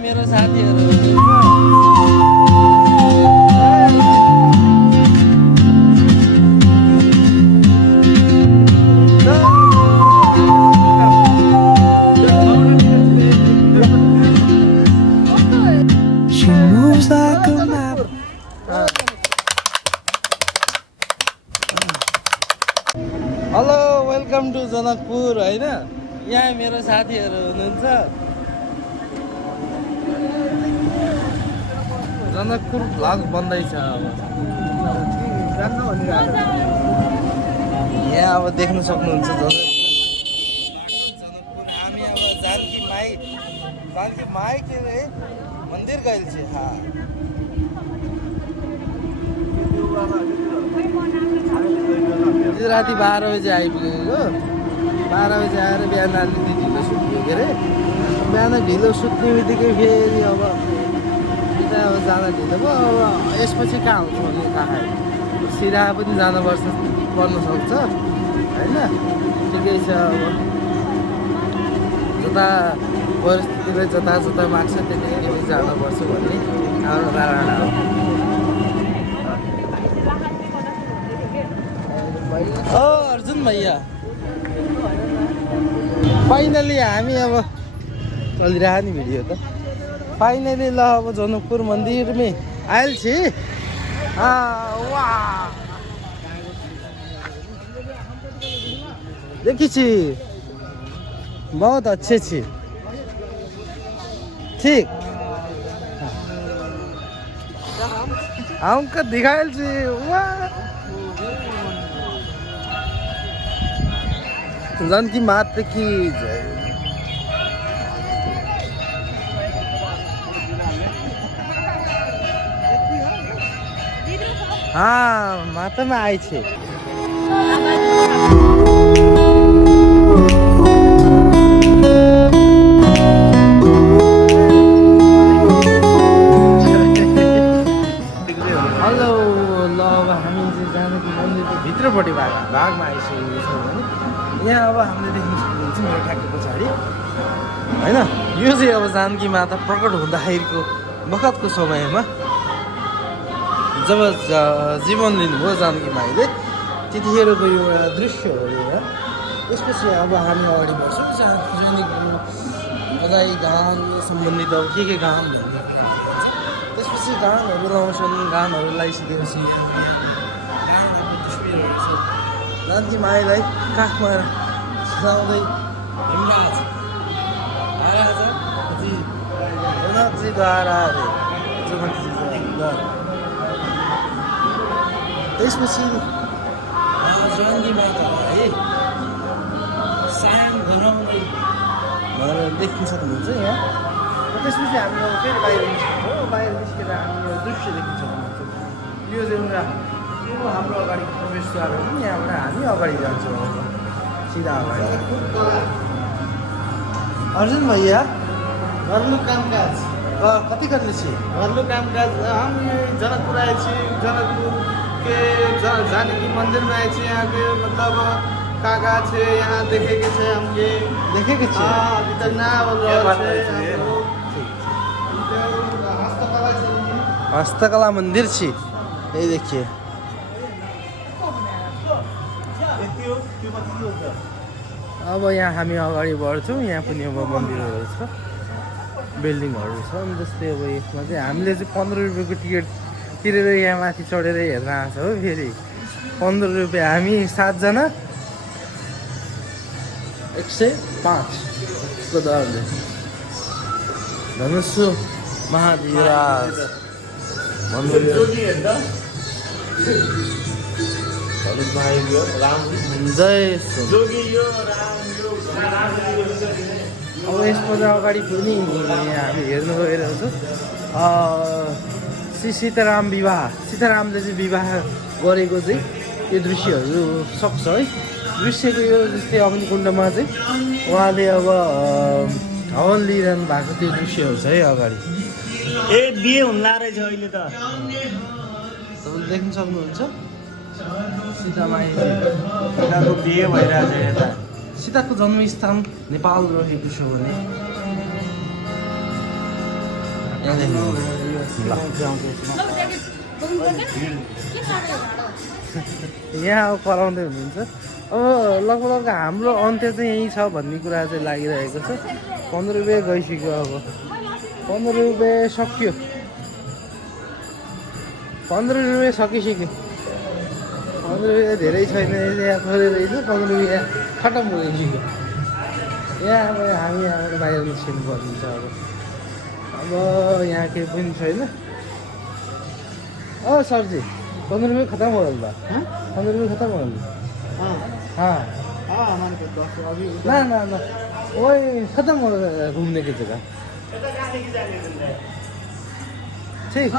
मेरो साथीहरु hello welcome to Janakpur हैन यहाँ मेरो साथीहरु हुनुहुन्छ जनकपुर भ्लग बन्दैछ अब यहाँ अब देख्न सक्नुहुन्छ जनकपुर हामी अब जानकी माई के मंदिर गइल छी हाँ राति 12 बजे आइपुगेको 12 बजे आएर बिहान अलिकति ढिलो सुत्यो के अरे बिहान ढिलो सुत्ने बित्तिकै फेरि अब यता अब जान ढिलो भयो अब यसपछि कहाँ हुन्छ भने कहाँ सिधा पनि पर्न सक्छ होइन ठिकै छ अब जता परिस्थितिले जता माग्छ त्यतिकै जानुपर्छ भन्ने हाम्रो धारणा हो अर्जुन भैया फाइनली हामी अब चलिरह नि भिडियो त फाइनली ल अब जनकपुर मंदिर में आयल छी वाह देखी छी बहुत अच्छे छी ठीक हमको दिखायल छी वाह जानकी माता की जय हाँ माता में आई छे हेलो ल अब हामी चाहिँ जानकी मन्दिरको भित्रपट्टि भागमा आइसकेको छौँ भने यहाँ अब हामीले देख्न सक्नुहुन्छ मेरो ठ्याक्कै पछाडि होइन यो चाहिँ अब जानकी माता प्रकट हुँदाखेरिको बखतको समयमा जब जीवन लिनुभयो जानकी माईले त्यतिखेरको यो एउटा दृश्य हो यहाँ त्यसपछि अब हामी अगाडि बढ्छौँ जानकीको अझै गान सम्बन्धित अब के गान भन्ने त्यसपछि गानहरू लाउँछन् गानहरू लगाइसकेपछि जानकी माईलाई काखमा सजाउँदै जनकजीद्वारा अरे जनकजीद्वारा त्यसपछि जानकी मातालाई सायन गराउँदै भनेर देख्न सक्नुहुन्छ यहाँ त्यसपछि हामी अब फेरि बाहिर निस्किन्छौँ बाहिर निस्केर हामी यो दृश्य देख्न सक्नुहुन्छ यो चाहिँ एउटा हाम्रो अगाडि प्रवेशद्वार हो नि यहाँबाट हामी अगाडि जान्छौँ सिधा अगाडि अर्जुन भैया घरेलु कामकाज कति करने छी घरेलू कामकाज हम जनकपुर आए छी जनकपुर के जानकी मंदिर में आए छी यहाँ के मतलब काका छे यहाँ देखे के छे हमके देखे के छी अभी तक ना बोल रहा छे हस्तकला मंदिर छी ये देखिए अब यहाँ हामी अगाडि बढ्छौँ यहाँ पनि अब मन्दिरहरू छ बिल्डिङहरू छ अनि जस्तै अब यसमा चाहिँ हामीले चाहिँ 15 रुपियाँको टिकट तिरेर यहाँ माथि चढेर हेर्न आएको छ हो फेरि 15 रुपियाँ हामी 7 जना 105 को दरले धनुष महाधिराज जय अब यसबाट अगाडि पनि हामी हेर्नु गइरहेको छौँ श्री सीतारामले चाहिँ विवाह गरेको चाहिँ यो दृश्यहरू सक्छ है दृश्यको यो जस्तै अग्निकुण्डमा चाहिँ उहाँले अब हवन लिइरहनु भएको त्यो दृश्यहरू छ है अगाडि बिहे हुन्ला रहेछ अहिले त तपाईँले देख्न सक्नुहुन्छ सीताको बिहे भइरहेछ यता सीताको जन्मस्थान नेपाल रहेको छ भने यहाँदेखि ल यहाँ अब कराउँदै हुनुहुन्छ अब लगभग हाम्रो अन्त्य चाहिँ यहीँ छ भन्ने कुरा चाहिँ लागिरहेको छ 15 रुपियाँ गइसक्यो अब 15 रुपियाँ सक्यो 15 रुपियाँ सकिसक्यो 15 रुपियाँ धेरै छैन यहाँ थोरै रहेछ 15 रुपियाँ खतम भइसक्यो यहाँ अब हामी यहाँबाट बाहिर निस्किनु पर्ने अब यहाँ केही पनि छैन सरजी 15 रुपये खत्म हो गया 15 रुपये खत्म हो गया हाँ हमारे पास 10 अभी ना ना ना वही खत्म हो गया घूमने की जगह ठीक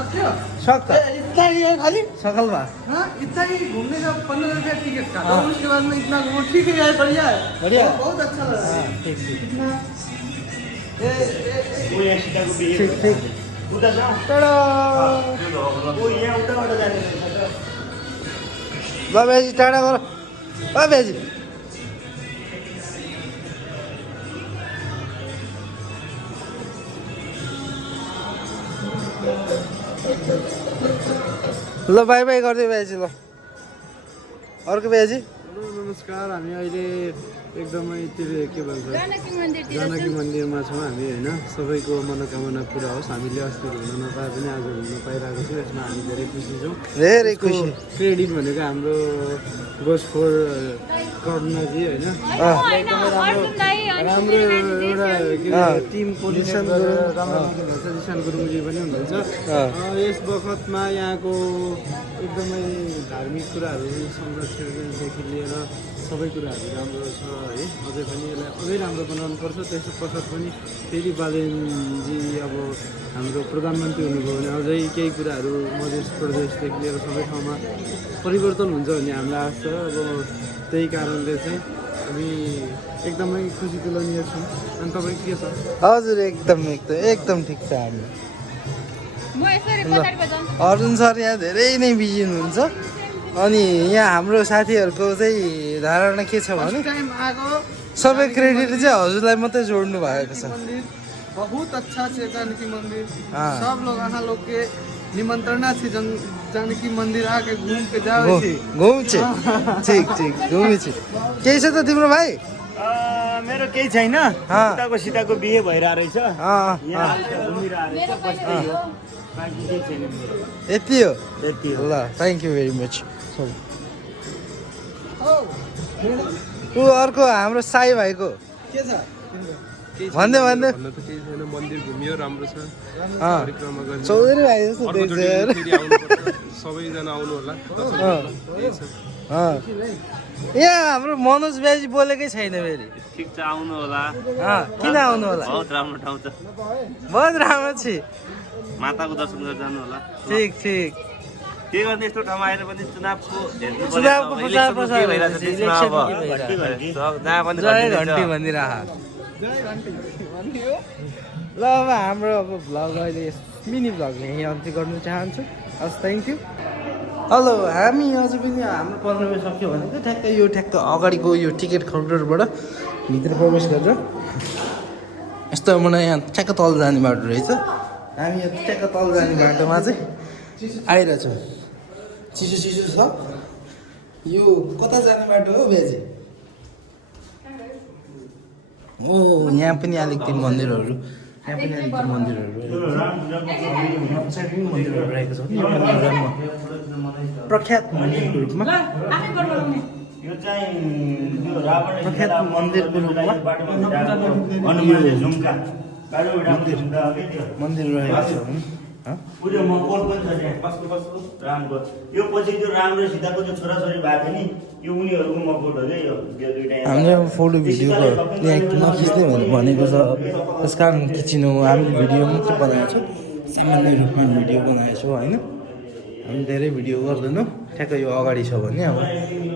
सक्ता इतना ही है खाली सकल बा हाँ इतना ही घूमने का 15 रुपया टिकट का तो उसके बाद में इतना घूमो ठीक है यार बढ़िया है बढ़िया बहुत अच्छा लग रहा है ठीक ठीक कितना ठीक ठीक टाढा ल बेजी टाढा गर बेजी ल बाई बाई गरिदियो बेजी ल अर्को बेजी नमस्कार हामी अहिले एकदमै त्यो के भन्छ जानकी मन्दिरमा छौँ हामी होइन सबैको मनोकामना पुरा होस् हामीले अस्ति घुम्न नपाए पनि आज घुम्न पाइरहेको छौँ यसमा हामी धेरै खुसी छौँ धेरै खुसी क्रेडिट भनेको हाम्रो गोज फोर करुणाजी होइन राम्रो एउटा टिम पोजिसन जिसान गुरुङजी पनि हुनुहुन्छ यस बखतमा यहाँको एकदमै धार्मिक कुराहरू संरक्षणदेखि लिएर सबै कुराहरू राम्रो छ है अझै पनि यसलाई अझै राम्रो बनाउनु पर्छ त्यसो पश्चात पनि फेरि बालेनजी अब हाम्रो प्रधानमन्त्री हुनुभयो भने अझै केही कुराहरू मधेस प्रदेशदेखि लिएर सबै ठाउँमा परिवर्तन हुन्छ भन्ने हामीलाई आश छ अब त्यही कारणले चाहिँ हामी एकदमै खुसी तुलनीय छौँ अनि तपाईँ के छ हजुर एकदम एकदम ठिक छ हामी अर्जुन सर यहाँ धेरै नै बिजी हुनुहुन्छ अनि यहाँ हाम्रो साथीहरूको चाहिँ धारणा के छ भने सबै क्रेडिट चाहिँ हजुरलाई मात्रै जोड्नु भएको छ बहुत अच्छा है जानकी मंदिर सब लोग यहाँ लोग के निमंत्रणा थी जानकी मंदिर आके घूम के जाओ घुम छ ठिक ठिक घुमी छ केही छ त तिम्रो भाइ मेरो केही छैन उताको सीताको बिहे भइरहेको रहेछ यहाँ घुमिरहेको रहेछ बाँकी केही छैन मेरो यति हो ल थ्याङ्क यू भेरी मच ऊ अर्को हाम्रो साई भाइको के छ भन्दै भन्नु त केही छैन मन्दिर घुमियो राम्रो छ परिक्रमा गर्ने चौधरी भाइ जस्तो देख्छ यार सबैजना आउनु होला यहाँ हाम्रो मनोज ब्याजी बोलेकै छैन फेरि ठिक छ आउनु होला किन आउनु होला बहुत राम्रो ठाउँ छ बहुत राम्रो छ माताको दर्शन गरेर जानु होला ठिक ठिक के गर्ने यस्तो ठाउँमा आएर पनि चुनावको प्रचार प्रसार जय घन्टी भनिरह ल अब हाम्रो अब भ्लग अहिले मिनी भ्लग यहीँ अन्त्य गर्नु चाहन्छु हस् थ्याङ्क यू हेलो हामी अझ पनि हाम्रो 15 रुपियाँ सक्यो भनेको ठ्याक्क अगाडिको यो टिकट काउन्टरबाट भित्र प्रवेश गरेर यस्तो मलाई यहाँ ठ्याक्क तल जाने बाटो रहेछ हामी यहाँ ठ्याक्क तल जाने बाटोमा चाहिँ आइरहेछौँ चिसो छ यो कता जाने बाटो हो बेजी ओ यहाँ पनि अलिकति मन्दिरहरू रहेको छ प्रख्यात मन्दिरको रूपमा मन्दिर रहेको छ यो पछि त्यो राम्रो सीताको जो छोराछोरी भएको नि यो उनीहरूको मकौट हो क्या हामीले अब फोटो भिडियोको यहाँ नखिच्ने भनेको छ त्यस कारण खिचिनु हामीले भिडियो मात्रै बनाएको छौँ सामान्य रूपमा भिडियो बनाएको छौँ होइन हामी धेरै भिडियो गर्दैनौँ ठ्याक्कै यो अगाडि छ भने अब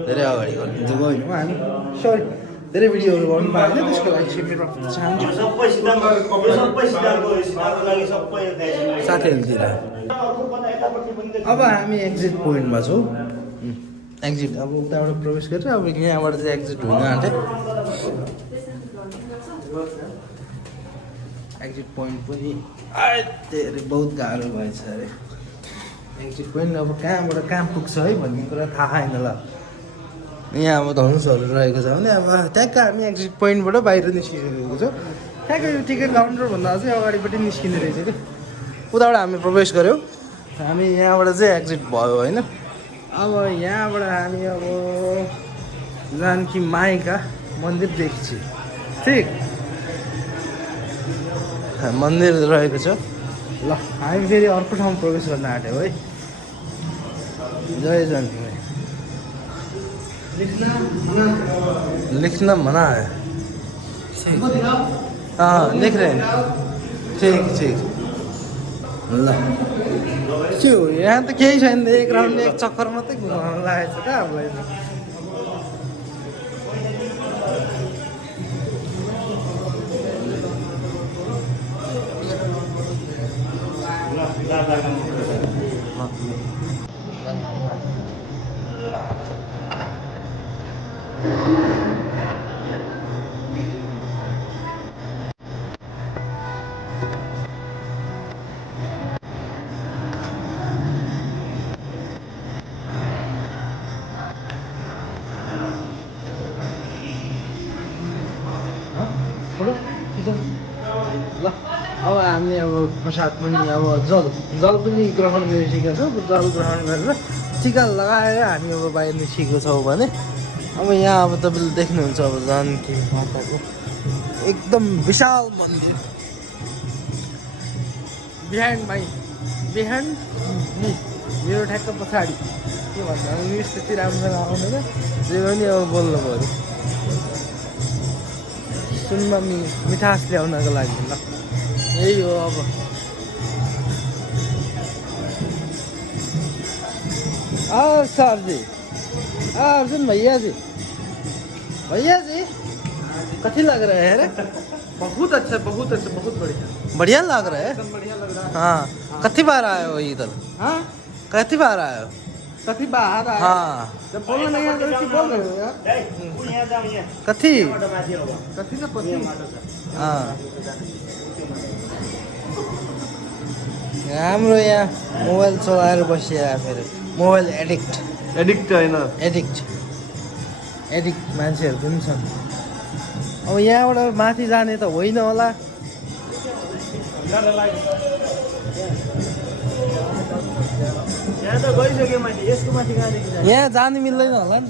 धेरै अगाडि गरिदिन्छ गएन हामी सरी धेरै भिडियोहरू गर्नु पाएन त्यसको लागि क्षमा चाहन्छु साथीहरूतिर अब हामी एक्जिट पोइन्टमा छौँ एक्जिट अब उताबाट प्रवेश गरेर अब यहाँबाट चाहिँ एक्जिट हुन आँटे एक्जिट पोइन्ट पनि तेरे बहुत गाह्रो भएछ अरे एक्जिट पोइन्ट अब कहाँबाट कहाँ पुग्छ है भन्ने कुरा थाहा छैन ल यहाँ अब धनुषहरू रहेको छ भने अब ट्याक्क हामी एक्जिट पोइन्टबाट बाहिर निस्किसकेको छौँ ठ्याक्क यो टिकट काउन्टरभन्दा अझै अगाडिपट्टि निस्किने रहेछ कि उताबाट हामी प्रवेश गऱ्यौँ हामी यहाँबाट चाहिँ एक्जिट भयो होइन अब यहाँबाट हामी अब जानकी माईका मन्दिर देख्छु ठिक मन्दिर रहेको छ ल हामी फेरि अर्को ठाउँ प्रवेश गर्न आँट्यौँ है जय जानकी माई लिखना मना है हाँ लिख रहे हैं ठीक ठीक ल के हो यहाँ त केही छैन एक राउन्ड एक चक्कर मात्रै घुमाउनु लागेको छ त हामीलाई ल अब हामीले अब प्रसाद पनि अब जल पनि ग्रहण गरिसकेका छौँ जल ग्रहण गरेर टिका लगाएर हामी अब बाहिर निस्केको छौँ भने अब यहाँ अब तपाईँले देख्नुहुन्छ अब जानकी माताको एकदम विशाल मन्दिर बिहान नि मेरो ठ्याक्क पछाडि के भन्छ इङ्ग्लिस त्यति राम्रोसँग आउँदैन जे पनि अब बोल्नु पऱ्यो सुनमा मिठास ल्याउनको लागि ल यही हो अब सर जी अर्जुन भैया जी कथी लग रहा है रे बहुत अच्छा बहुत बढ़िया बढ़िया लग रहा है एकदम बढ़िया लग रहा है हाँ कथी बार आए हो इधर हाँ कथी बार आए हो कथी बाहर आया हाँ जब बोलना नहीं आता तो बोल रहे हो यार कथी कथी ना पति हाँ हाम्रो यहाँ मोबाइल चलाएर बसिरहेको फेरि मोबाइल एडिक्ट होइन एडिक्ट मान्छेहरू पनि छन् अब यहाँबाट माथि जाने त होइन होला यहाँ त गइसकेँ मैले यसको माथि कहाँदेखि जाने यहाँ जानु मिल्दैन होला नि त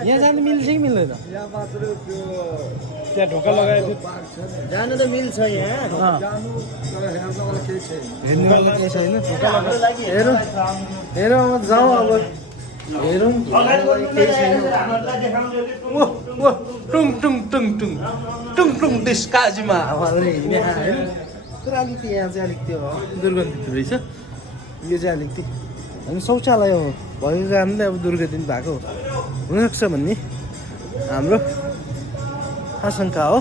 यहाँ जानु मिल्छ कि मिल्दैन यहाँ मात्र त्यो त्यहाँ ढोका लगाएको जानु त मिल्छ यहाँ जानु तर हेर्नवाला केही छैन हेर्नुको केही छैन हाम्रो लागि हेरौँ हेरौँ अब जाउँ अब हेरौँ केही छैन ओह ओह टुङ टुङ टुङ टुङ टुङ टुङ डिस्काजीमा भनेर यहाँ होइन तर अलिकति यहाँ चाहिँ अलिक त्यो दुर्गन्धित रहेछ यो चाहिँ अलिक त्यो अनि शौचालय भएको कारणले अब दुर्गन्धित भएको हुनसक्छ भन्ने हाम्रो आशंका हो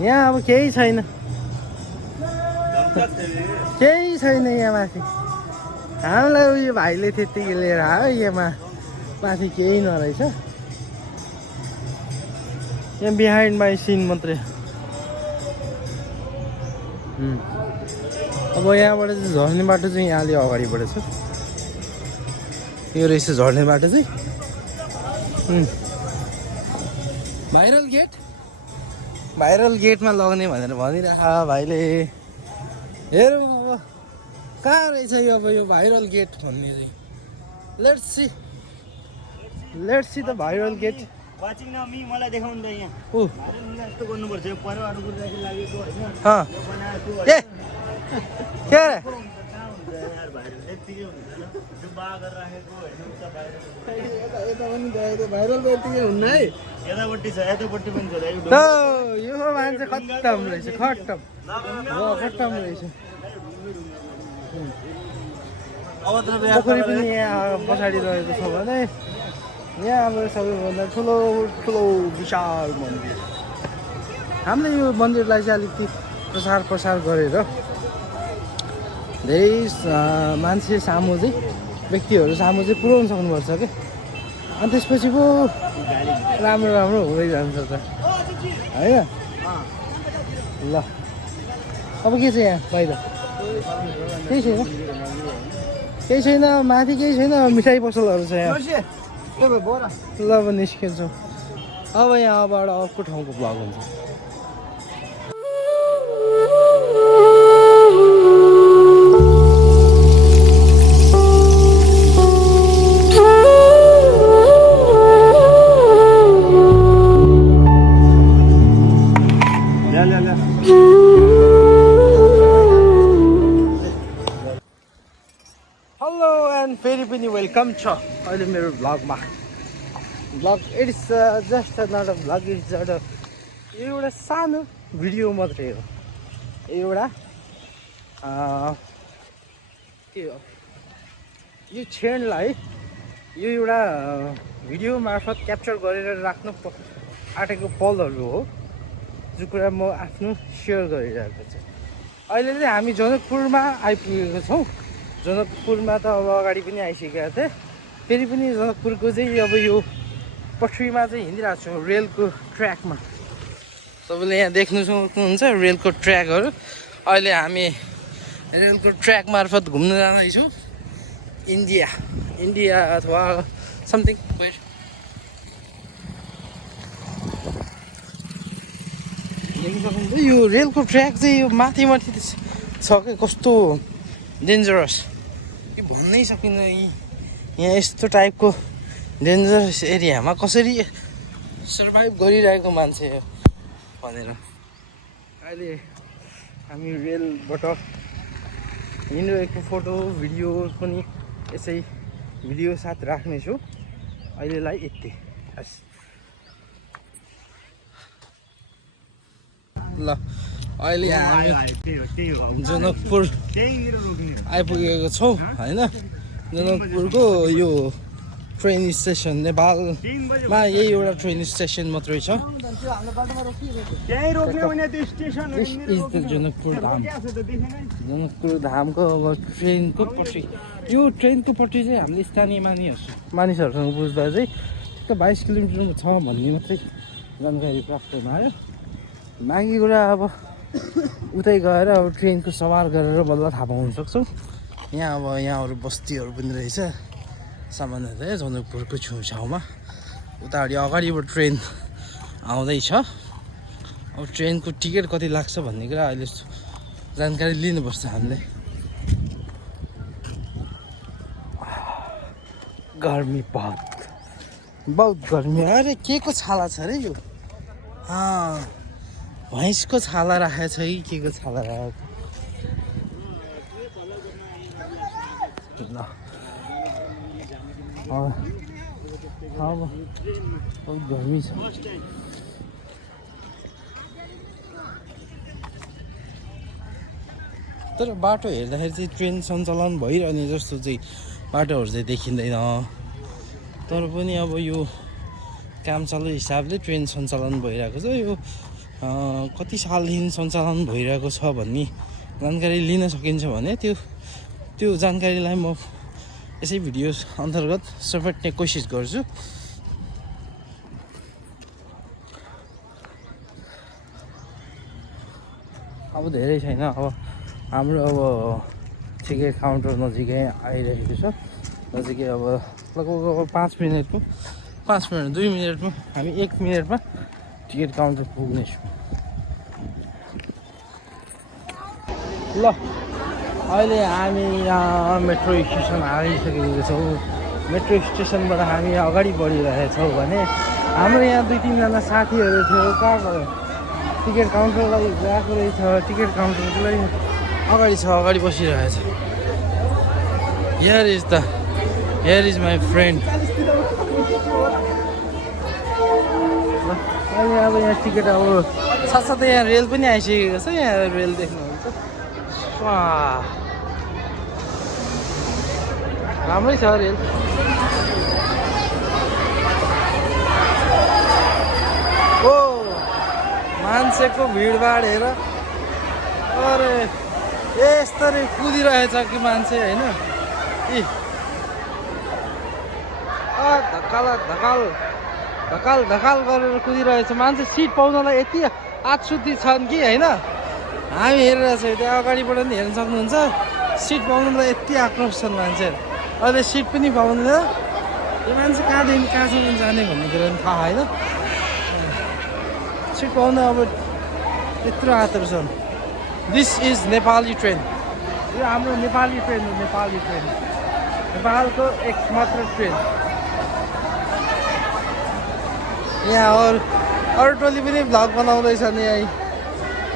यहाँ अब केही छैन यहाँ माथि हामीलाई उयो भाइले त्यत्तिकै लिएर आयो यहाँ माथि केही नरहेछ यहाँ बिहाइन्ड माई सिन मात्रै अब यहाँबाट चाहिँ झर्ने बाटो चाहिँ यहाँ अलि अगाडिबाट छ यो रहेछ झर्ने बाटो चाहिँ भाइरल गेटमा लग्ने भनेर भनिरहेको भाइले हेरौँ अब कहाँ रहेछ यो अब यो भाइरल गेट भन्ने चाहिँ let's see the viral gate watching न मी मलाई देखाउनु त यहाँ ऊ यस्तो गर्नुपर्छ यो परवाटो गुड्दाखेरि लागेको होइन हाँ यो बनाएको ए के अरे यार भाइरल यतिकै हुन्छ ल त्यो बागर राखेको होइन उता यता पनि गएको भाइरल त यतिकै हुन्न है यतापट्टि छ यतापट्टि पनि छ यो मान्छे खत्तम रहेछ खत्तम रहेछ पोखरी पनि यहाँ पछाडि रहेको छ भने यहाँ अब सबैभन्दा ठुलो विशाल मन्दिर हामीले यो मन्दिरलाई चाहिँ अलिकति प्रसार गरेर धेरै मान्छे सामु चाहिँ व्यक्तिहरू सामु चाहिँ पुर्याउनु सक्नुपर्छ क्या अनि त्यसपछि पो राम्रो राम्रो हुँदै जान्छ त होइन ल अब के छ यहाँ बाहिर केही छैन केही छैन माथि केही छैन मिठाई पसलहरू छ यहाँ ल अब निस्किन्छौँ अब यहाँबाट अर्को ठाउँको भ्लग हुन्छ हेलो एन्ड फेरि पनि वेलकम छ अहिले मेरो भ्लगमा vlog it is just not a vlog it is एउटा सानो भिडियो मात्रै हो एउटा के हो यो क्षणलाई यो एउटा भिडियो मार्फत क्याप्चर गरेर राख्नु आँटेको पलहरू हो जो कुरा म आफ्नो सेयर गरिरहेको छु अहिले चाहिँ हामी जनकपुरमा आइपुगेको छौँ जनकपुरमा त अब अगाडि पनि आइसकेका थिएँ फेरि पनि जनकपुरको चाहिँ अब यो पटरीमा चाहिँ हिँडिरहेको छु रेलको ट्र्याकमा तपाईँले यहाँ देख्नु सक्नुहुन्छ रेलको ट्र्याकहरू अहिले हामी रेलको ट्र्याक मार्फत घुम्न जाँदैछौँ इन्डिया अथवा समथिङ देख्नु सक्नुहुन्छ यो रेलको ट्र्याक चाहिँ यो माथि छ कि कस्तो डेन्जरस यो भन्नै सकिन्न यहाँ यस्तो टाइपको डेन्जरस एरियामा कसरी सर्भाइभ गरिरहेको मान्छे भनेर अहिले हामी रेलबाट हिँडिरहेको फोटो भिडियो पनि यसै भिडियो साथ राख्नेछु अहिलेलाई यति हस् ल अहिले हामी जनकपुर आइपुगेको छौँ होइन जनकपुरको यो ट्रेन स्टेसन नेपालमा यही एउटा ट्रेन स्टेसन मात्रै छ जनकपुर धाम जनकपुर धामको अब ट्रेनको पट्टि यो ट्रेनको पट्टि चाहिँ हामीले स्थानीय मानिसहरूसँग बुझ्दा चाहिँ 22 किलोमिटरमा छ भन्ने मात्रै जानकारी प्राप्त भयो बाँकी कुरा अब उतै गएर अब ट्रेनको सवार गरेर बल्ल थाहा पाउन सक्छौँ यहाँ अब यहाँहरू बस्तीहरू पनि रहेछ सामान्यतया जनकपुरको छेउछाउमा उतापट्टि अगाडिबाट ट्रेन आउँदैछ अब ट्रेनको टिकट कति लाग्छ भन्ने कुरा अहिले जानकारी लिनुपर्छ हामीले गर्मी बहुत गर्मी अरे के को छाला छ अरे यो भैँसको छाला राखेको छ कि के को छाला राखेको ल अब बहुत गर्मी छ तर बाटो हेर्दाखेरि चाहिँ ट्रेन सञ्चालन भइरहने जस्तो चाहिँ बाटोहरू चाहिँ देखिँदैन तर पनि अब यो काम चालु हिसाबले ट्रेन सञ्चालन भइरहेको छ यो कति सालदेखि सञ्चालन भइरहेको छ भन्ने जानकारी लिन सकिन्छ भने त्यो जानकारीलाई म यसै भिडियो अन्तर्गत समेट्ने कोसिस गर्छु अब धेरै छैन अब हाम्रो अब टिकट काउन्टर नजिकै आइरहेको छ नजिकै अब लगभग अब 2 मिनटमा हामी 1 मिनटमा टिकट काउन्टर पुग्नेछौँ ल अहिले हामी यहाँ मेट्रो स्टेसन आइसकेको छौँ मेट्रो स्टेसनबाट हामी अगाडि बढिरहेछौँ भने हाम्रो यहाँ 2-3 जना साथीहरू थियो कहाँ गयो टिकट काउन्टरलाई गएको रहेछ टिकट काउन्टरलाई अगाडि बसिरहेछ हियर इज माई फ्रेन्ड अहिले अब यहाँ टिकट अब साथसाथै यहाँ रेल पनि आइसकेको छ यहाँ रेल देख्नुहुन्छ राम्रै छ रेल ओ मान्छेको भिडभाड हेर अरे यस्तरी कुदिरहेछ कि मान्छे होइन धकाल गरेर कुदिरहेछ मान्छे। सिट पाउनलाई यति आतसुती छन् कि होइन, हामी हेरिरहेको छौँ त्यहाँ अगाडिबाट पनि हेर्न सक्नुहुन्छ। सिट पाउनलाई यति आक्रोश छन् मान्छेहरू, अहिले सिट पनि पाउँदैन। यो मान्छे कहाँदेखि कहाँसम्म जाने भन्ने कुरा पनि थाहा होइन। सिट पाउन अब यत्रो आतुर छन्। दिस इज नेपाली ट्रेन, यो हाम्रो नेपाली ट्रेन हो। नेपाली ट्रेन नेपालको एकमात्र ट्रेन। यहाँ अरू टोली पनि भ्लग बनाउँदैछन्, यहाँ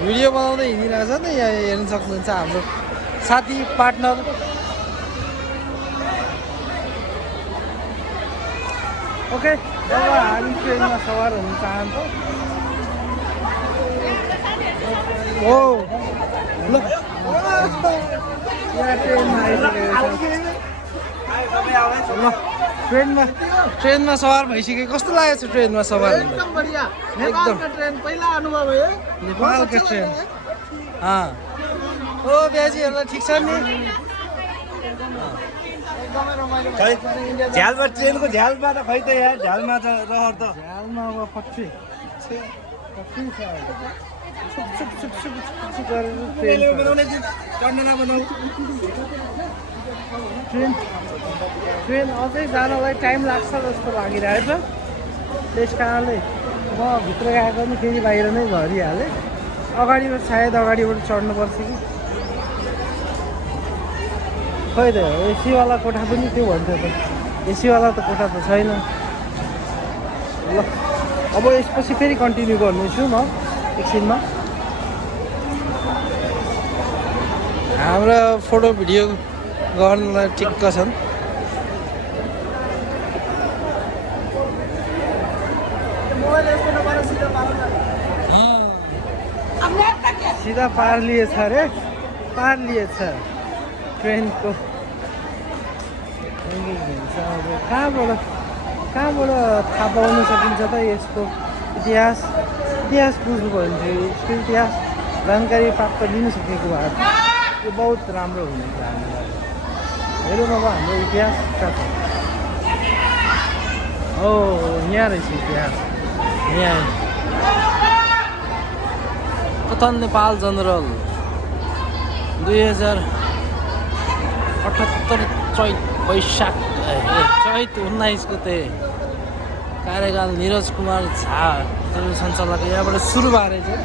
भिडियो बनाउँदै हिँडिरहेछ नि, यहाँ हेर्न सक्नुहुन्छ हाम्रो साथी पार्टनर। ओके, अब हामी ट्रेनमा सवार हुन चाहन्छौँ। हो ल, यहाँ ट्रेनमा आइसकेको छ। ल, ट्रेनमा सवार भइसक्यो। कस्तो लागेको छ ट्रेनमा सवार? एकदम बढिया। एकदम ट्रेन पहिला अनुभव हो। नेपालको ट्रेन। ओ ब्याजीहरूलाई ठिक छ नि? झ्यालमा ट्रेनको झ्यालमा त खै त यार, झ्यालमा त रहर त झ्यालमा अब पट्टी छ गरेर ट्रेन अझै जानलाई टाइम लाग्छ जस्तो लागिरहेछ। त्यस कारणले म भित्र गएको नि फेरि बाहिर नै झरिहालेँ। अगाडिबाट सायद अगाडिबाट चढ्नुपर्छ कि खै त। एसीवाला कोठा पनि त्यो भन्छ त, एसीवाला त कोठा त छैन। ल, अब यसपछि फेरि कन्टिन्यू गर्नेछु म एकछिनमा। हाम्रो फोटो भिडियो गर्नलाई ठिक्क छन्। सिधा पार लिएछ अरे, पार लिएछ ट्रेनको। अब कहाँबाट थाहा पाउन सकिन्छ त यसको इतिहास बुझ्नुभयो भने चाहिँ यसको इतिहास जानकारी प्राप्त लिन सकेको भए यो बहुत राम्रो हुनेछ हामीलाई। हेरौँ अब हाम्रो इतिहास कहाँ छ। हो, यहाँ रहेछ इतिहास। यहाँ कथन नेपाल जनरल 2078 चैत 19 गते कार्यकाल निरज कुमार झा सञ्चालक यहाँबाट सुरु भएर चाहिँ त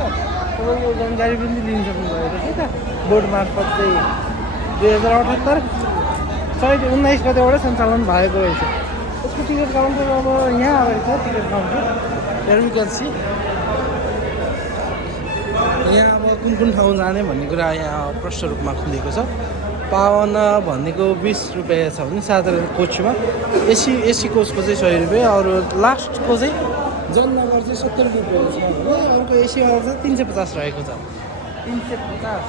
तपाईँको जानकारी पनि लिन सक्नुभएको थियो त बोर्ड मार्फत चाहिँ 2078 चैत 19 गतेबाट सञ्चालन भएको रहेछ। यसको टिकट काउन्टर अब यहाँ अगाडि छ टिकट काउन्टर। हेर्नुकन्सी यहाँ अब कुन ठाउँ जाने भन्ने कुरा यहाँ प्रष्ट रूपमा खुलेको छ। पावन भनेको 20 रुपियाँ छ भने साधारण कोचमा, एसी कोचको चाहिँ 100 रुपियाँ, अरू लास्टको चाहिँ जननगर चाहिँ 70 रुपियाँ छ भने अर्को एसीवाला चाहिँ 350 रहेको छ। 350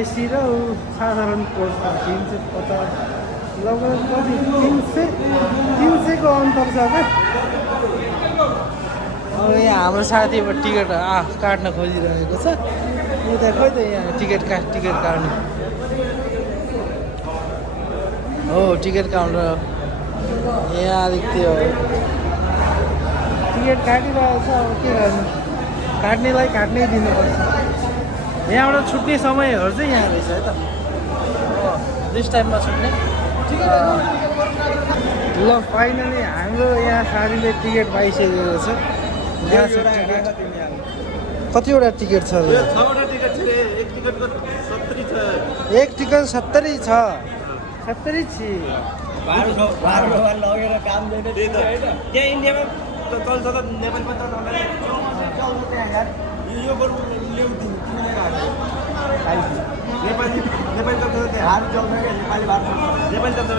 एसी र साधारण कोच 350 लगभग कति 300 को अन्तर छ क्या। अब यहाँ हाम्रो साथी अब टिकट काट्न खोजिरहेको छ। उता खोइ त यहाँ टिकट काट्नु हो। टिकट काउन्टर यहाँ अलिक त्यो टिकट काटिरहेको छ। अब के गर्नु, काट्नेलाई काट्नै दिनुपर्छ। यहाँबाट छुट्ने समयहरू चाहिँ यहाँ रहेछ है त, दिस टाइममा छुट्ने। ल, फाइनली हाम्रो यहाँ साथीले टिकट पाइसकेको छ। यहाँ छ टिकट। कतिवटा टिकट छ? एक टिकट 70 छ। 70 छि। लगेर काम गर्ने त्यहाँ इन्डियामा चल्छ त नेपालमा त यो बरु ल्याउँदिन नेपाली चल्छ हार चल्छ क्या। नेपाली चल्छ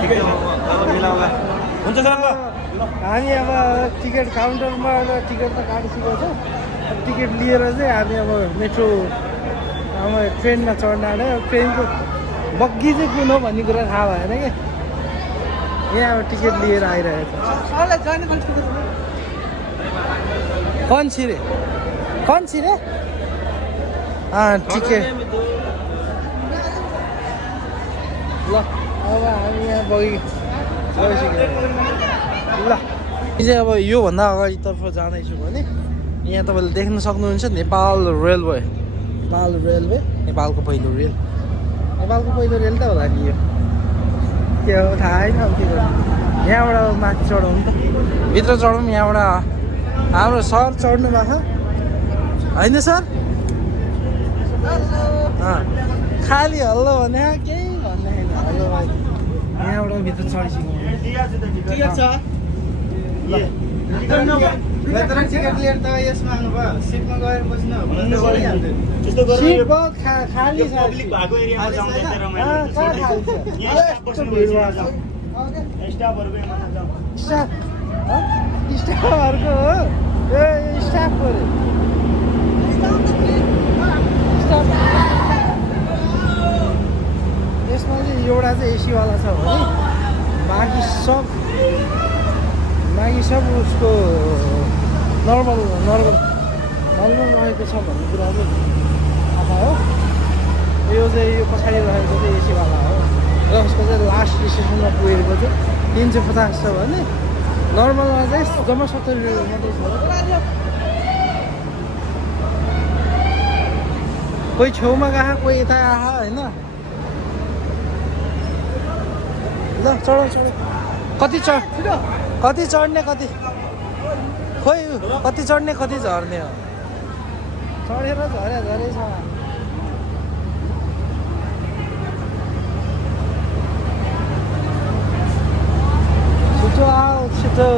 ठिकै हो। अब मिलाउला हुन्छ सर। ल, हामी अब टिकट काउन्टरमा टिकट त काटिसकेको छ। अब टिकट लिएर चाहिँ हामी अब मेट्रो अब ट्रेनमा चढ्न आँट्यो। अब ट्रेनको बग्गी चाहिँ कुन हो भन्ने कुरा थाहा भएन क्या। यहाँ अब टिकट लिएर आइरहेको छ। कौन सी रे? टिकट ल अब हामी यहाँ गइसक्यो ल चाहिँ अब योभन्दा अगाडितर्फ जाँदैछु भने यहाँ तपाईँले देख्न सक्नुहुन्छ नेपाल रेलवे नेपालको पहिलो रेल त होला नि यो के हो थाहा छैन अब के गर्नु यहाँबाट माथि चढौँ त भित्र चढौँ यहाँबाट हाम्रो सर चढ्नु भएको होइन सर खाली हल्लो भने केही भन्ने छैन हल्लो भाइ यहाँबाट भित्र चढिसक्यो टिकट छ टिकट लिएर त यसमा आउनुभयो सिटमा गएर बस्नु त्यस्तो गर्नु सिट यो बहुत खाली छ पब्लिक भएको एरियामा जाँदै तर कहाँ खाली छ यहाँ स्टाफ बस्नु भिड भएको भएको स्टाफहरुको यहाँ जाउँ स्टाफहरूको हो ए स्टाफको रे स्टाफ यसमा चाहिँ एउटा चाहिँ एसीवाला छ भने बाँकी सब उसको नर्मल रहेको छ भन्ने कुरा चाहिँ थाहा हो यो पछाडि रहेको चाहिँ एसीवाला हो र उसको चाहिँ लास्ट स्टेसनमा पुगेको चाहिँ 350 छ भने नर्मलमा चाहिँ जम्मा 70 रुपियाँ मात्रै छ कोही छेउमा गएको कोही यता आएको होइन ल चढ कति चढ्ने कति खोइ कति चढ्ने कति झर्ने हो चढेर झरै छ छिटो आऊ छिटो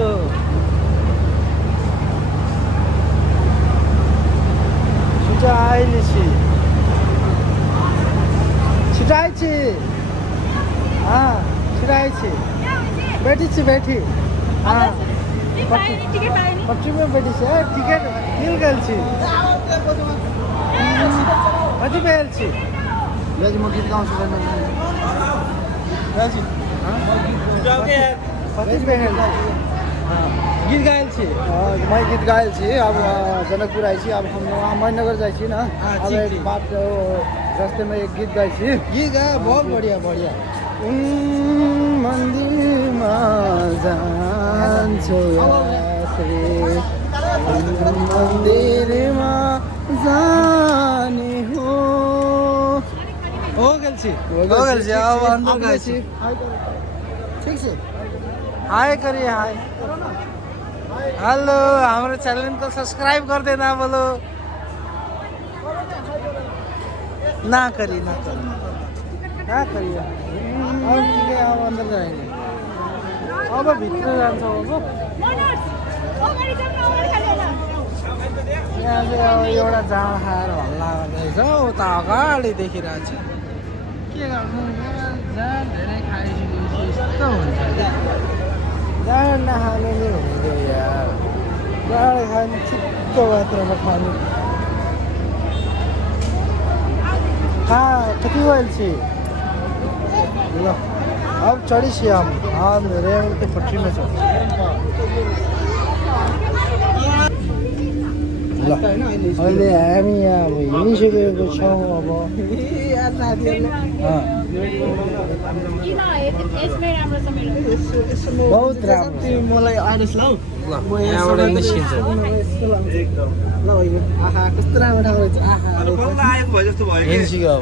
आइलिछि छिटो आइछि छिटो आइछि बैठी पट्टी में बैठी से टिकट मिल गई छी कति बेर छी राजी म गीत गाउँछु राजी कति बेर गीत गायल छी मैं गीत गायल छी अब जनकपुर आई छी अब हम मणिनगर जाइ छी ना अब एक बात रास्ते में एक गीत गाइ छी गीत गा बहुत बढ़िया मन्दिरमा जान्छौ यात्री मन्दिरमा जाने हो गेल छी अब अंदर गए छी ठीक छै हाय करिए हाय हेलो हमारे चैनल को सब्सक्राइब कर देना बोलो ना करिए अब ठीक है अब अंदर जाएंगे अब भित्र जान्छौँ अब यहाँ चाहिँ अब एउटा जाँड खाएर हल्ला गर्दैछ उता अगाडि देखिरहेको छ के गर्नु जाँड धेरै खाइसकेपछि यस्तो हुन्छ जाँड नखानु नि भनेको यार जाँड खानु छिटो मात्रामा खानु कति वेल छी ल अब चढिसी हम रेल के पटरी में चढ़ ल अहिले हामी यहाँ अब हिँडिसकेको छौँ अब बहुत राम्रो मलाई अहिले लाउ ल यहाँबाट निस्किन्छ आहा कस्तो राम्रो ठाउँ रहेछ आहा हिँडिसक्यो अब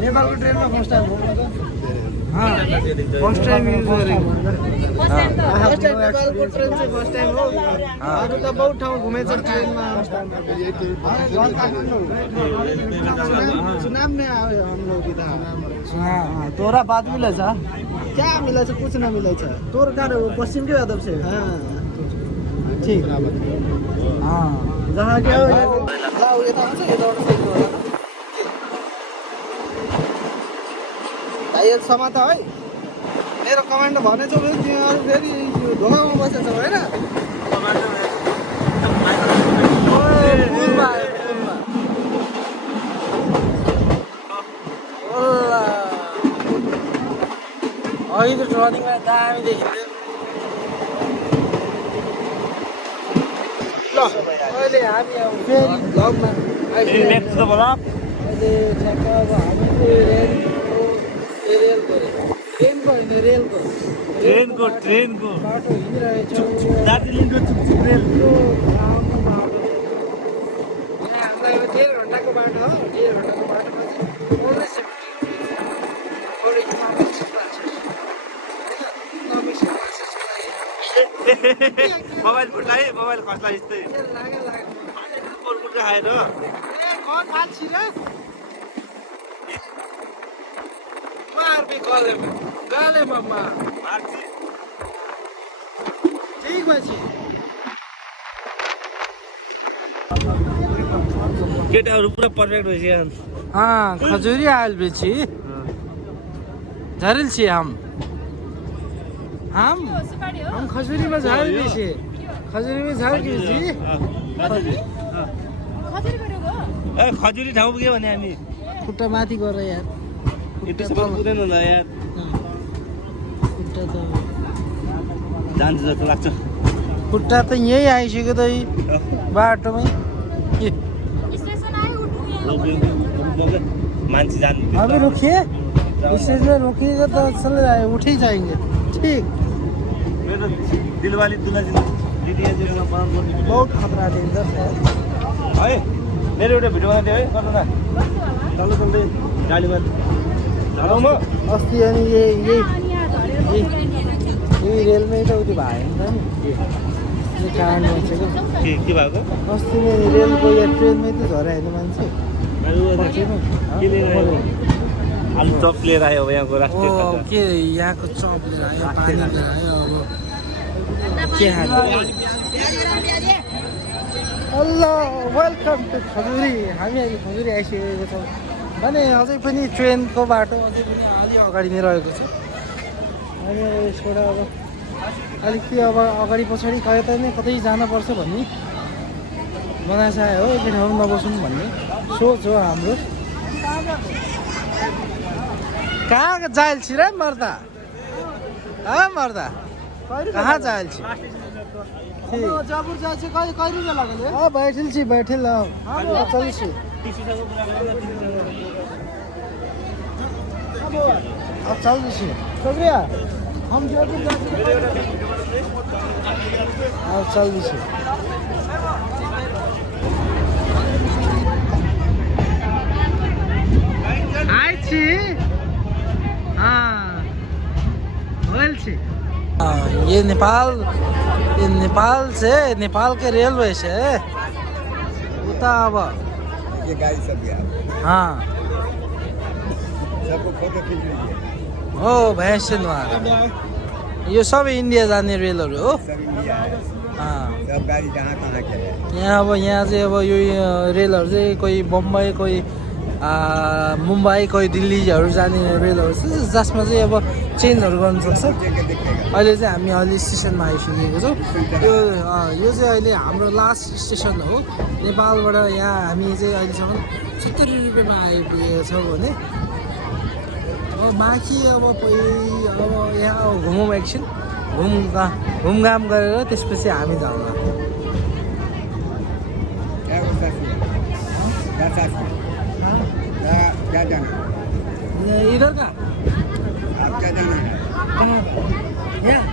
नेपालको ट्रेनमा first time first time use गरेको नेपालको ट्रेन चाहिँ फर्स्ट टाइम हो अरू त बहुत ठाउँ घुमेछ ट्रेनमा नाम नहीं आयो हम लोग इधर तोरा बात मिले छ क्या मिला छ कुछ ना मिला छ तोर कार पश्चिम के यादव से हाँ ठीक जहाँ के हो यता आउँछ यताबाट सेक्नु होला भाइ समात है मेरो कमान्ड भनेछौ भने तिमीहरू फेरि ढोकामा बसेछ होइन अघि त टर्निङमा दामी देखिँदैन। ल अहिले हामी अब फेरि भ्लगमा आइसक्यौँ। अहिले ठ्याक्क अब हामी ट्रेनको बाटो हिँडिरहेछौँ। दार्जिलिङको चुकचुक रेल। हामीलाई अब 1.5 घन्टाको बाटो हो। 1.5 घन्टाको बाटोमा चाहिँ always मोबाइल फुट्लायो, मोबाइल खस्ला यस्तै खाएर केटाहरू पुरा पर्फेक्ट भइसक्यो। हाँ खजूरी आयल बेची झरेल छी हम खजूरी में झार बेचे खजूरी में झार के बेची खजुरी ठाउँ पुग्यो भने हामी खुट्टा माथि गरेर यार यतिसम्म पुग्दैन होला यार। खुट्टा त जान्छ जस्तो लाग्छ। खुट्टा त यही आइसक्यो त बाटोमै मान्छे जानु अभी रुकिए स्टेज में रुकिएगा तो चले जाए उठ ही जाएंगे ठीक। मेरो दिलवाली दुला दिदी बहुत खतरा डेन्जर है मेरो एउटा भिडियो बनाइदियो है गर्नु न चल्दै चल्दै गाडीमा झराउ म अस्ति अनि यही रेल में त उति भयो नि त काण्ड के भएको अस्ति में रेल को या ट्रेन में त झरे होइन मान्छे आलु चप लिएर आयो अब यहाँको राष्ट्रिय खाजा। के यहाँको चप लिएर आयो पानी लिएर आयो अब के खाने अल्ला वेलकम टु खजुरी। हामी अहिले खजुरी आइसकेको छौँ भने अझै पनि ट्रेनको बाटो अझै पनि अलि अगाडि नै रहेको छ। हामी यसबाट अब अलिकति अब अगाडि पछाडि कतै नै कतै जानुपर्छ भन्ने बनाइसक्यो हो। एक ठाउँमा नबसौँ भन्ने सोच हो हाम्रो। कहाँ जाइल छी रे मर्दा मर्दा कहाँ जाइल छी जयपुर जाए कई रुपया लगल बैठल छी बैठल चल छी अब चल छी शुक्रिया हम जयपुर जाए अब चल छी आइ छी ये नेपाल से नेपाल के रेलवे से उता अब ये गाड़ी सब गया हाँ सबको फोटो खींच लीजिए। हो भैँसेनवार यो सब इन्डिया जाने रेलहरू हो। सब इंडिया है हाँ सब गाड़ी कहाँ के है यहाँ चाहिँ अब यो रेलहरू चाहिँ कोही बम्बई कोही मुम्बई कोही दिल्लीहरू जाने रेलहरू छ जसमा चाहिँ अब चेन्जहरू गर्नु सक्छ। अहिले चाहिँ हामी अहिले स्टेसनमा आइसकेको छौँ। यो चाहिँ अहिले हाम्रो लास्ट स्टेसन हो नेपालबाट। यहाँ हामी चाहिँ अहिलेसम्म 70 रुपियाँमा आइपुगेको छौँ भने अब माथि अब यहाँ घुमौँ एकछिन घुमघाम गरेर त्यसपछि हामी जाउँला। क्या जाना इधर का आप क्या जाना है कहाँ यहाँ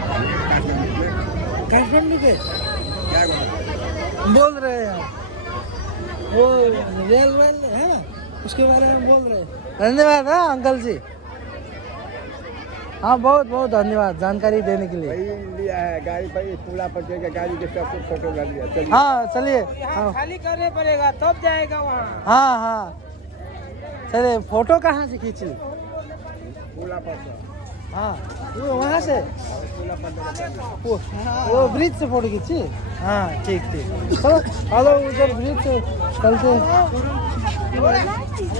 काठमांडू में काठमांडू के क्या बोल रहे हैं वो रेलवे है ना उसके बारे में बोल रहे हैं। धन्यवाद हाँ अंकल जी हाँ बहुत बहुत धन्यवाद जानकारी देने के लिए। वही लिया है गाड़ी पर पुला पर जाएगा गाड़ी के सब कुछ फोटो लग लिया चलिए। हाँ चलिए हाँ खाली करने पड़ेगा तब जाएगा वहाँ। हाँ हाँ चलिए फोटो कहाँ से खींची पुला पर से हाँ वो वहाँ से पुला पर वो ब्रिज से फोटो खींची हाँ ठीक ठीक चलो हेलो उधर ब्रिज से चलते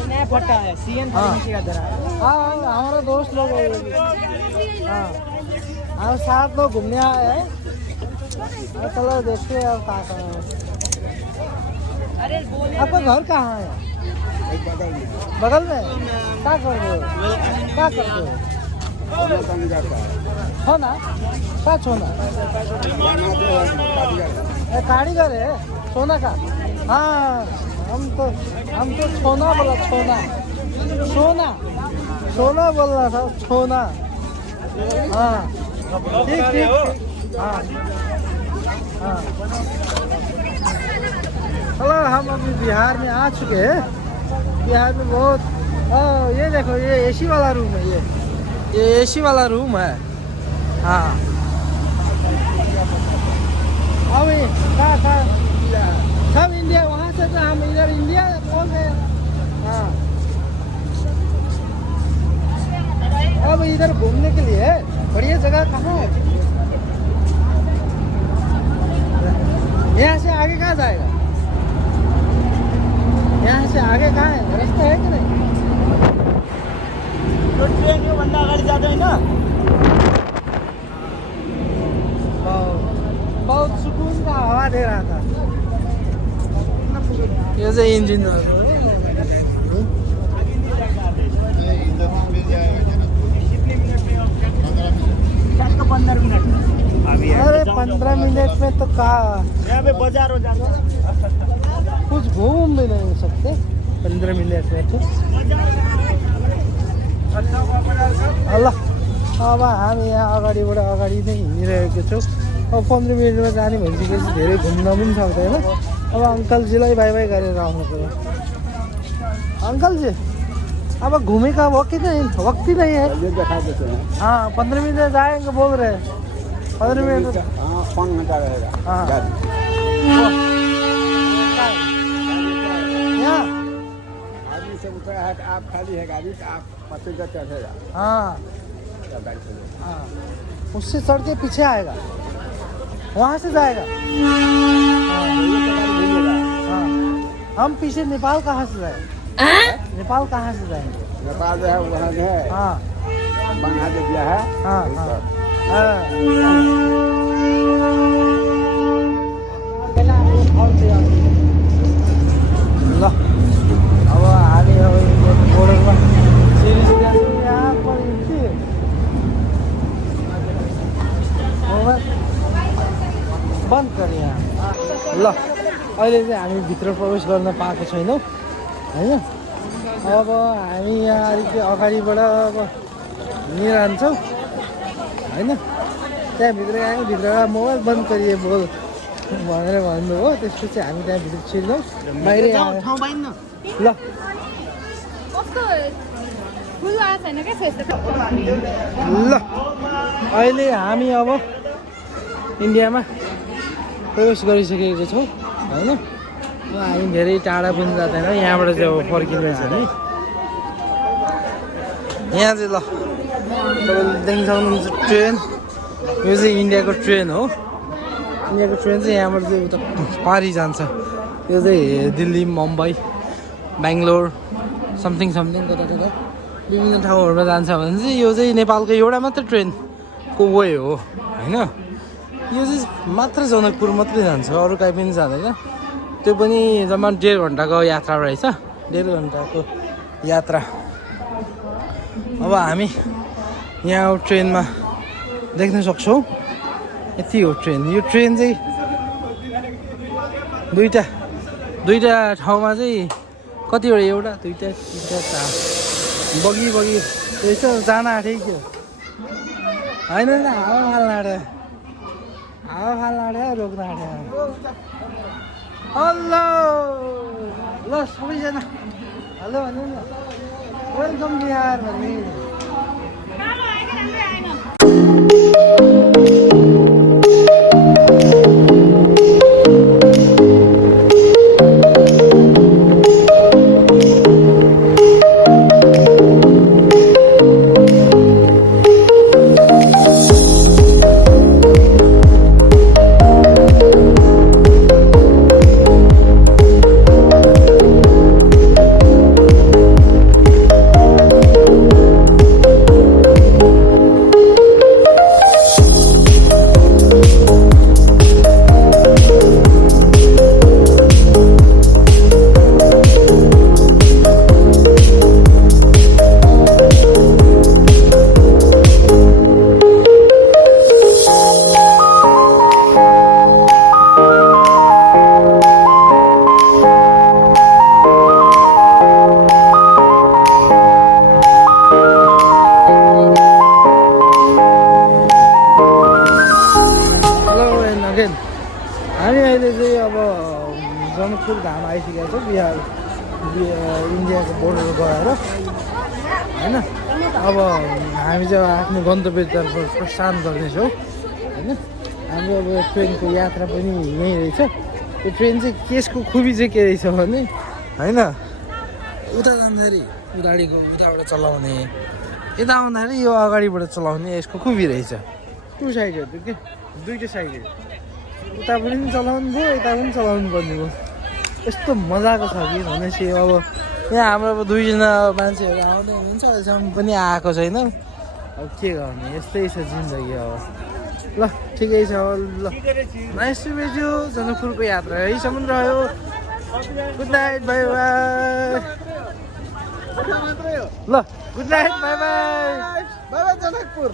नया पट्टा है सीएम हाँ। का दरा है। हाँ हमारा दोस्त लोग हाँ हम 7 लोग घूमने आए हैं। चलो देखते हैं अब कहाँ है। आपका घर कहाँ है बगल में बगल में क्या कर रहे हो क्या करते हो छोना का छोना कारीगर है सोना का हाँ हम तो छोना बोला छोना सोना सोना बोल रहा था छोना हाँ ठीक ठीक हाँ हाँ हेलो हम अभी बिहार में आ चुके हैं बिहार में बहुत ये देखो ये एसी वाला रूम है ये एसी वाला रूम है हाँ अभी सब इंडिया वहाँ से तो हम इधर इंडिया पहुँच गए हाँ अब इधर घूमने के लिए बढ़िया जगह कहाँ है यहाँ से आगे कहाँ जाएगा यहाँ से आगे कहाँ है रास्ता है कि नहीं तो ट्रेन यो भन्दा अगाडि जाँदैन बहुत सुकून का हवा दे रहा था ये से इंजन ठ्याक्क 15 मिनट अरे 15 मिनट में तो कहा यहाँ पे बाजार हो जाता कुछ घूम भी नहीं सकते 15 मिनट में तो ल अब हामी यहाँ अगाडिबाट अगाडि नै हिँडिरहेको छौँ अब 15 मिनटमा जाने भनिसकेपछि धेरै घुम्न पनि सक्दैन अब अंकलजीलाई बाई बाई गरेर आउनु पऱ्यो अंकलजी अब घूमे का वक्त ही नहीं है हाँ 15 मिनट में जाएंगे बोल रहे हैं 15 मिनट हाँ 5 घंटा रहेगा हाँ यहाँ आदमी से उतरा है आप खाली है गाड़ी तो आप पैसेंजर चढ़ेगा हाँ गाड़ी से हाँ उससे चढ़ के पीछे आएगा वहाँ से जाएगा हाँ हम पीछे नेपाल कहाँ से जाएंगे नेपाल कहाँ से जाएंगे नेपाल जो है वहाँ जो है हाँ बांग्लादेश दिया है हाँ हाँ ल अब हामी अब बोर्डरमा सिरिज यहाँ पर मोबाइल बन्द गर्ने यहाँ ल अहिले चाहिँ हामी भित्र प्रवेश गर्न पाएको छैनौँ होइन अब हामी यहाँ अलिकति अगाडिबाट अब हिँडिरहन्छौँ होइन त्यहाँभित्र आयौँ भित्रबाट मोबाइल बन्द गरिए बोल भनेर भन्नुभयो त्यसपछि हामी त्यहाँभित्र छिर्छौँ बाहिरै आयो ल ल अहिले हामी अब इन्डियामा प्रवेश गरिसकेको छौँ होइन हामी धेरै टाढा पनि जाँदैन यहाँबाट चाहिँ अब फर्किँदैछ हामी यहाँ चाहिँ ल तपाईँले देख्न सक्नुहुन्छ ट्रेन यो चाहिँ इन्डियाको ट्रेन हो इन्डियाको ट्रेन चाहिँ यहाँबाट चाहिँ उता पारी जान्छ यो चाहिँ दिल्ली मुम्बई बेङ्गलोर समथिङ कता विभिन्न ठाउँहरूमा जान्छ भने चाहिँ यो चाहिँ नेपालको एउटा मात्रै ट्रेनको वे हो होइन यो चाहिँ मात्र जनकपुर मात्रै जान्छ अरू कहीँ पनि जाँदैन त्यो पनि जम्मा 1.5 घन्टाको यात्रा रहेछ 1.5 घन्टाको यात्रा अब हामी यहाँ ट्रेनमा देख्न सक्छौँ यति हो ट्रेन यो ट्रेन चाहिँ दुईटा ठाउँमा चाहिँ कतिवटा एउटा दुईटा तिनटा चार बगी यसो जान आँटेको थियो होइन हावा फाल्न आँट्यो रोक्न आँट्यो हेलो ल सबैजना हेलो भन्नु न वेलकम बिहार भन्ने घाम आइसकेको छ बिहार इन्डियाको बोर्डर गएर होइन अब हामी चाहिँ आफ्नो गन्तव्यतर्फ प्रस्थान गर्नेछौँ होइन हाम्रो अब ट्रेनको यात्रा पनि यहीँ रहेछ त्यो ट्रेन चाहिँ केसको खुबी चाहिँ के रहेछ भने होइन उता जाँदाखेरि उताबाट चलाउने यता आउँदाखेरि यो अगाडिबाट चलाउने यसको खुबी रहेछ टु साइडहरू के दुइटै साइडहरू उता पनि चलाउनु भयो यता पनि चलाउनु पर्ने भयो यस्तो मजाको छ कि भनेपछि अब यहाँ हाम्रो अब 2 जना मान्छेहरू आउँदै हुनुहुन्छ अहिलेसम्म पनि आएको छैन अब के गर्ने यस्तै छ जिन्दगी अब ल ठिकै छ ल नाइस टु मिट यु जनकपुरको यात्रा यहीसम्म रह्यो गुड नाइट बाई बाई ल good night by by by by Janakpur